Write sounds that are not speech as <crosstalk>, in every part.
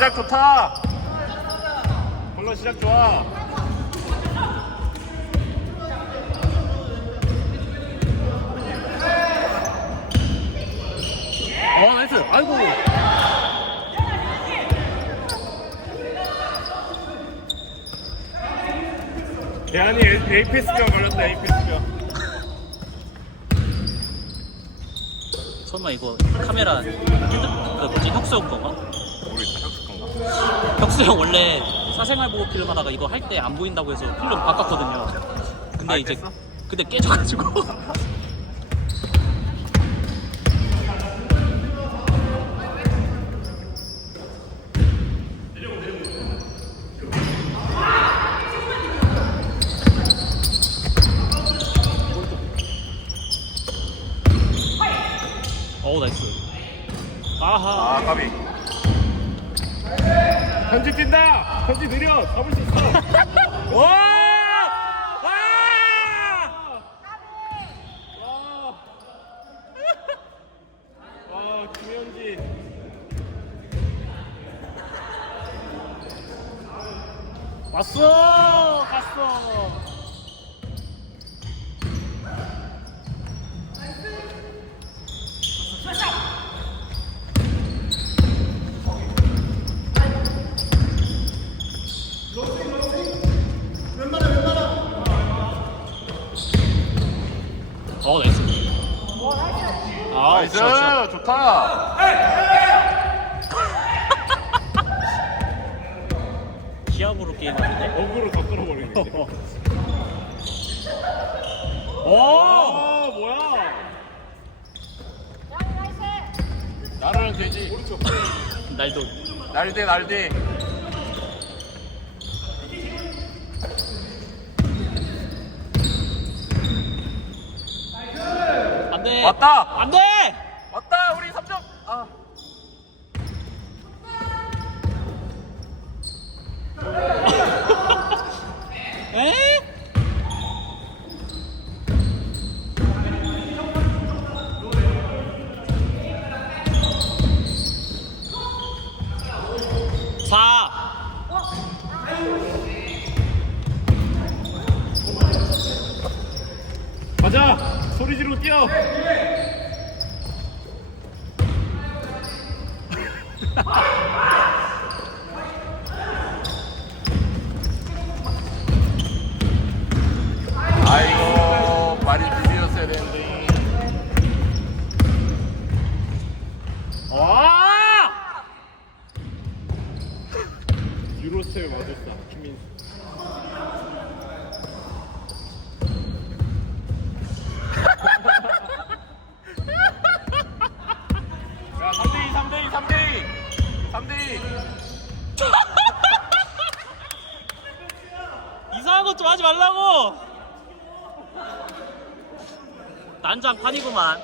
시작 좋다. 컬러 시작 좋아. 어 나이스 아이고 대한이 에이피스병 걸렸다 에이피스병. 설마 이거 카메라 그 뭐지 혁수형 건가? 혁수? 혁수 형 원래 사생활 보호 필름 하다가 이거 할 때 안 보인다고 해서 필름 바꿨거든요 근데 아, 이제? 근데 깨져가지고 <laughs> 어우 나이스 아하 아 까비. 현지 뛴다. 현지 느려. 잡을 수 있어. 와! 왔어 갔어 어 나이스 아 나이스. 좋다. <laughs> 기압으로 게임하는데 어그로 더 끌어버리는데. <laughs> 오아 뭐야? 나르는 되지. 오른쪽. <laughs> 날도 날대 날대. 안돼 왔다. 안 돼 왔다 우리 삼점. 아. 에? 사. 가자. 아이고 많이 비비었어야 되는데. 와! 유로스에 맞았어 3대2 3대2 3대2 3대2 이상한 것 좀 하지 말라고. 난장판이구만.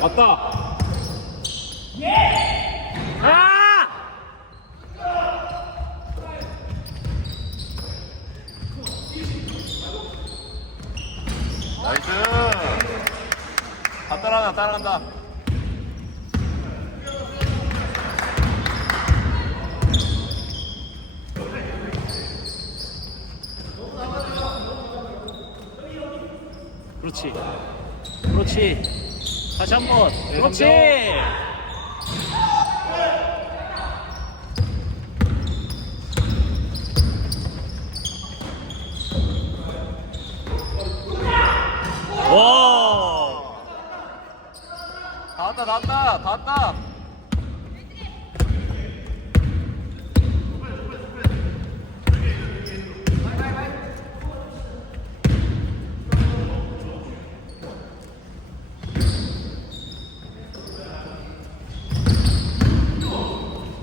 왔다. 아! 나이스. 다 따라간다, 따라간다. 그렇지. 그렇지. 다시 한 번. 네, 그렇지. 와. 다 왔다, 다 왔다, 다 왔다.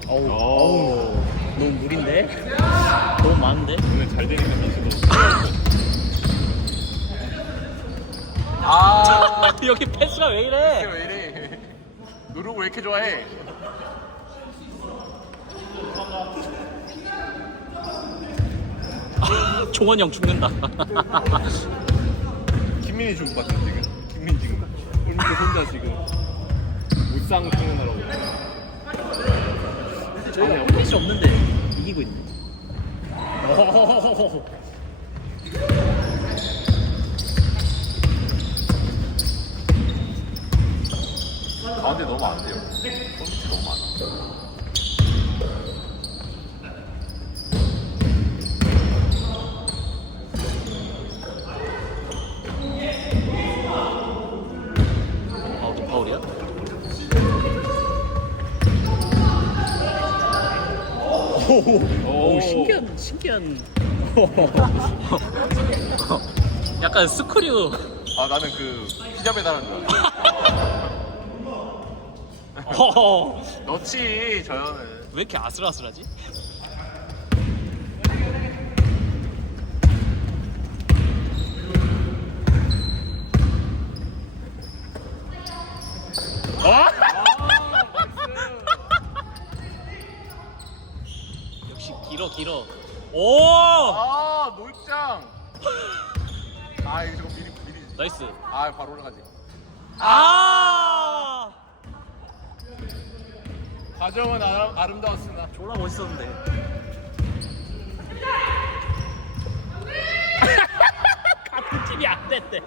어우. 오. 너무 무린데? 너무 많은데? 오늘 잘 되니까 민수도. 아. <laughs> 여기 패스가 왜 이래? 왜 이래? 누르고 왜 이렇게 좋아해? <laughs> 종원이 형 죽는다. <laughs> 김민희 좀 봤죠 지금 김민희 지금 올림픽 혼자 지금 무쌍 공연하라고 저희가 홈페이지 없는데 이기고 있네. 가 운데 너무 안 돼요 홈치 너무 많아 아, 또 파울이야? 오, 신기한, 신기한. <laughs> 약간 스크류. 아 나는 그 히잡에 달한 줄 알았어 허허. 넣지 저현은 왜 이렇게 아슬아슬하지? 아! <laughs> 역시 길어 길어. 오! 아 노입장 아 이거 저거 미리 미리 나이스. 아 바로 올라가지 아! 과정은 아름, 아름 다웠으나 졸라 멋있었는데. <laughs> 같은 팀이 안 됐대. <laughs>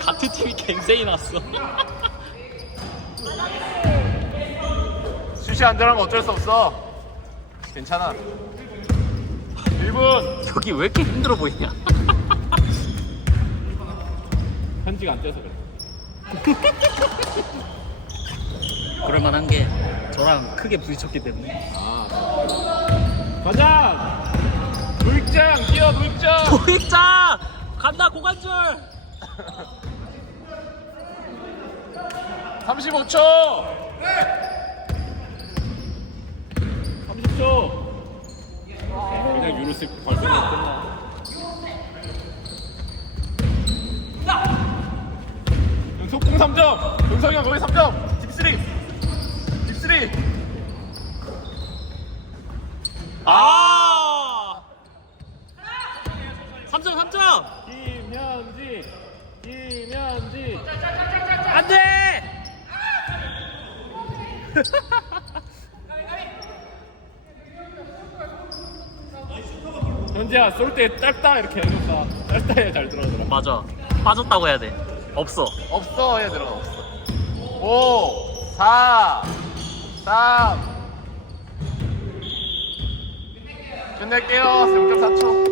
같은 팀이 갱생이 났어. 슛이 안 들어간 거 어쩔 수 없어 괜찮아 1분 여기 왜 이렇게 힘들어 보이냐? <laughs> 편지가 안 떼서 그래. <laughs> 그럴만한 게 저랑 크게 부딪혔기 때문에. 가자! 노입장 뛰어 노입장! 도입장! 간다 고관절. <laughs> 35초! 30초! 그냥 유로스 벌써 끝나 속공 3점 윤성이 형 거기 3점 딥스리 딥스리 아! 3점 3점. 김현지 김현지 안 돼! 현지야 쏠 때 짧다 이렇게 해줬다 짧다 해야 잘 들어가더라 맞아. 빠졌다고 해야 돼. 없어. 없어 들어가 없어 5 4 3 끝낼게요. 0.4초